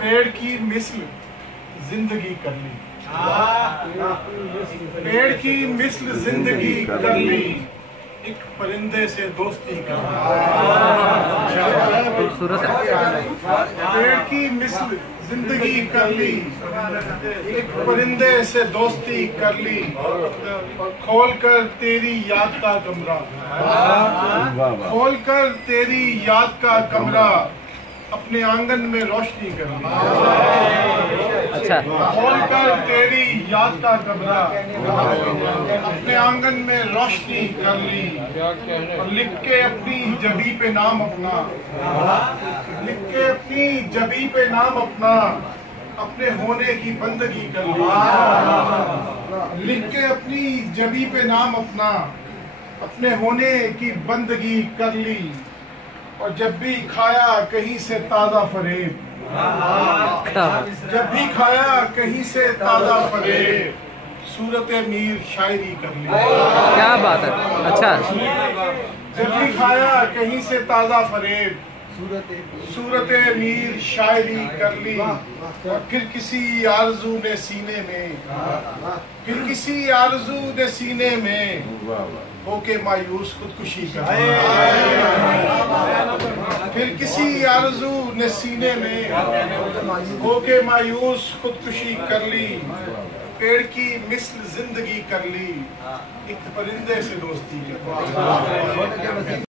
पेड़ की मिस्ल जिंदगी कर ली, पेड़ की मिस्ल जिंदगी कर ली, एक परिंदे से दोस्ती कर ली। पेड़ की मिस्ल जिंदगी कर ली, एक परिंदे से दोस्ती कर ली, खोल कर तेरी याद का कमरा, खोल कर तेरी याद का कमरा, अपने आंगन में रोशनी कर ली। अच्छा, खोल कर तेरी याद का कमरा, अपने आंगन में रोशनी कर ली, और लिख के अपनी जबी पे नाम अपना, लिख के अपनी जबी पे नाम अपना, अपने होने की बंदगी कर ली। लिख के अपनी जबी पे नाम अपना, अपने होने की बंदगी कर ली, और जब भी खाया कहीं से ताजा फरेब, जब भी खाया कहीं से ताजा फरेब, सूरत मीर शायरी कर ली। क्या बात है। अच्छा, जब भी खाया कहीं से ताजा फरेब, सूरत मीर शायरी कर ली, और फिर किसी आरज़ू ने सीने में, फिर किसी आरज़ू ने सीने में होके मायूस खुदकुशी कर ली। फिर किसी आरज़ू ने सीने में होके मायूस खुदकुशी कर ली, पेड़ की मिस्ल जिंदगी कर ली, एक परिंदे से दोस्ती कर ली।